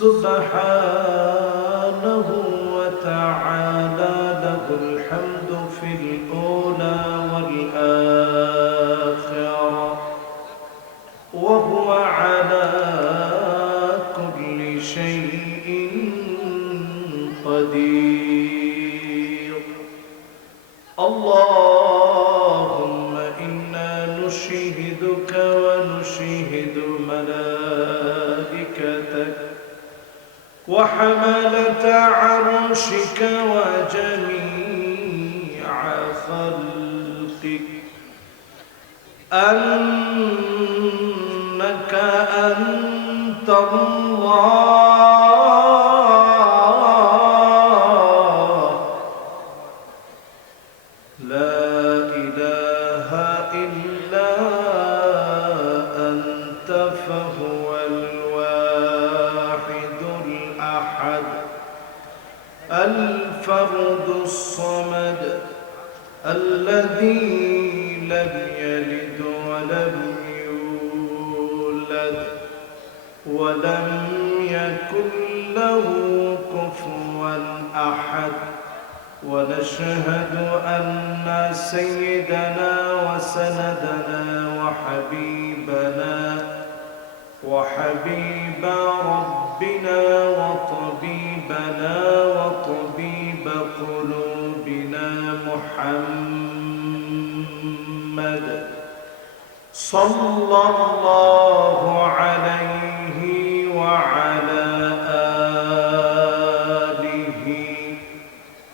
سبحانه وتعالى له الحمد في الأولى والآخرة وهو على كل شيء قدير. اللهم إنا نشهدك ونشهد ملائكتك وحملة عرشك وجميع خلقك. أنك أنت الله. الفرد الصمد الذي لم يلد ولم يولد ولم يكن له كفوا أحد. ونشهد أن سيدنا وسندنا وحبيبنا وحبيب ربنا وطبيبنا صلى الله عليه وعلى آله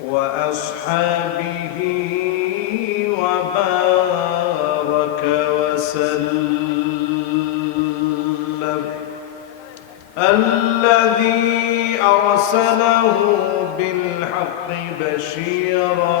وأصحابه وبارك وسلم. الذي أرسله بالحق بشيرا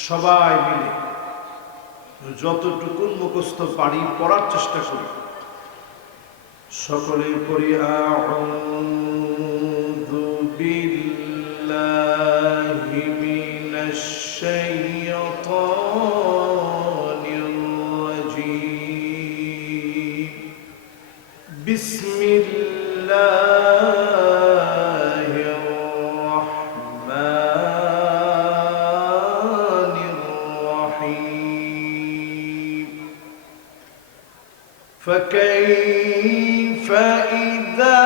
সবাই মিলে যতটুকুন মুখস্থ পারি পড়ার চেষ্টা করি সকলে আউযু বিল্লাহি فكيف إذا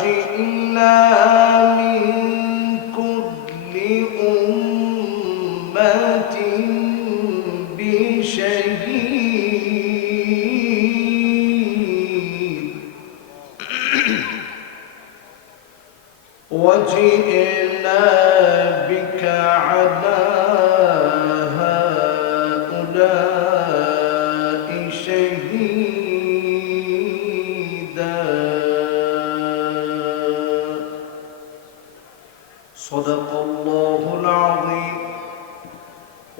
جئنا من كل أمة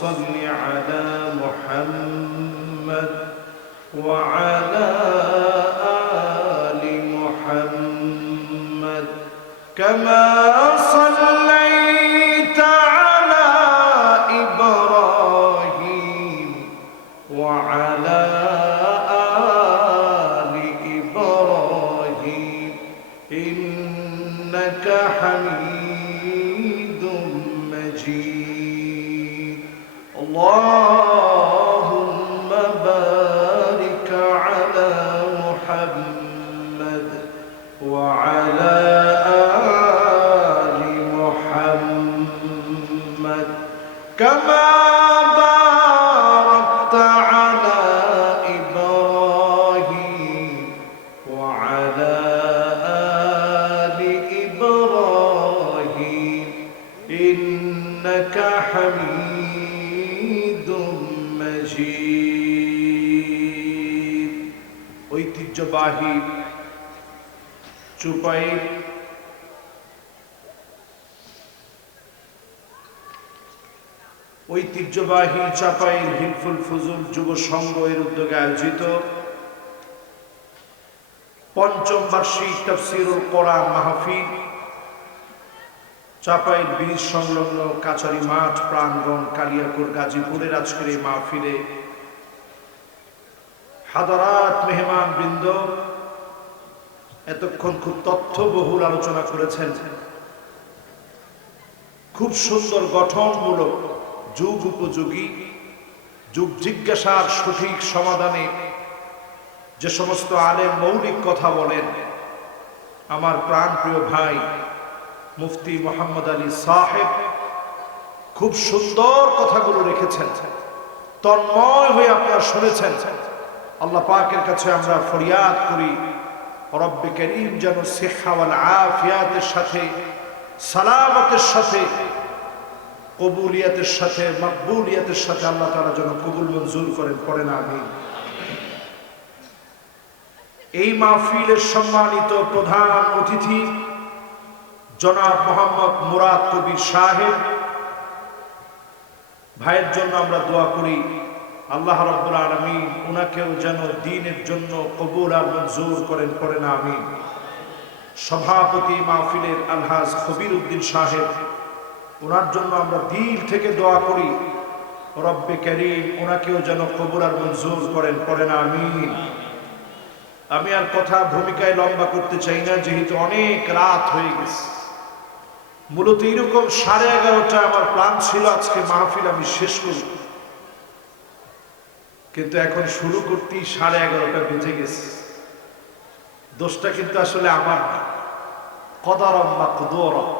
صل على محمد وعلى كما باركت على إبراهيم وعلى آل إبراهيم إنك حميد مجيد ঐতিহ্যবাহী চুপাই ঐতিহ্যবাহী চাপাইল হিলফুল ফুজুল যুব সংঘ এর উদ্যোগে আয়োজিত পঞ্চম বার্ষিক তফসিরুল কোরআন মাহফিল। চাপাইল ব্রিজ সংলগ্ন কাচারি মাঠ, প্রাঙ্গণ কালিয়াপুর গাজীপুরের আজকের এই মাহফিলে হাদারাত মেহমান বৃন্দ এতক্ষণ খুব তথ্যবহুল আলোচনা করেছেন। খুব সুন্দর গঠনমূলক যুগ উপযোগী, যুগ জিজ্ঞাসার সঠিক সমাধানে যে সমস্ত আলেম মৌলিক কথা বলেন, আমার প্রাণপ্রিয় ভাই মুফতি মোহাম্মদ আলী সাহেব খুব সুন্দর কথাগুলো রেখেছেন, তন্ময় হয়ে আপনারা শুনেছেন। আল্লাহ পাকের কাছে আমরা ফরিয়াদ করি, রব্বে করিম যেন শেখাওয়াল আফিয়াতের সাথে, সালামতের সাথে কবুলিয়াতের সাথে, মকবুলিয়াতের সাথে আল্লাহ তারা যেন কবুল মঞ্জুর করেন পড়েন আমি এই মাহফিলের সম্মানিত প্রধান অতিথি জনাব মোহাম্মদ মুরাদ কবির সাহেব। ভাইয়ের জন্য আমরা দোয়া করি, আল্লাহ রব্বুল আলমী ওনাকেও যেন দিনের জন্য কবুল আর মঞ্জুর করেন পড়েন আমি সভাপতি মাহফিলের আলহাজ খবির উদ্দিন সাহেব ওনার জন্য আমরা দিল থেকে দোয়া করি। রব্বে করিম ওনাকেও যেন কবুল আর মঞ্জুর করেন, পড়েন আমি আমি আর কথা ভূমিকায় লম্বা করতে চাই না, যেহেতু অনেক রাত হয়ে গেছে। মূলত এরকম সাড়ে এগারোটা আমার প্ল্যান ছিল আজকে মাহফিল আমি শেষ করব। কিন্তু এখন শুরু করতেই সাড়ে এগারোটা বেজে গেছে। দোষটা কিন্তু আসলে আমার না। কদারম বা কুদরম।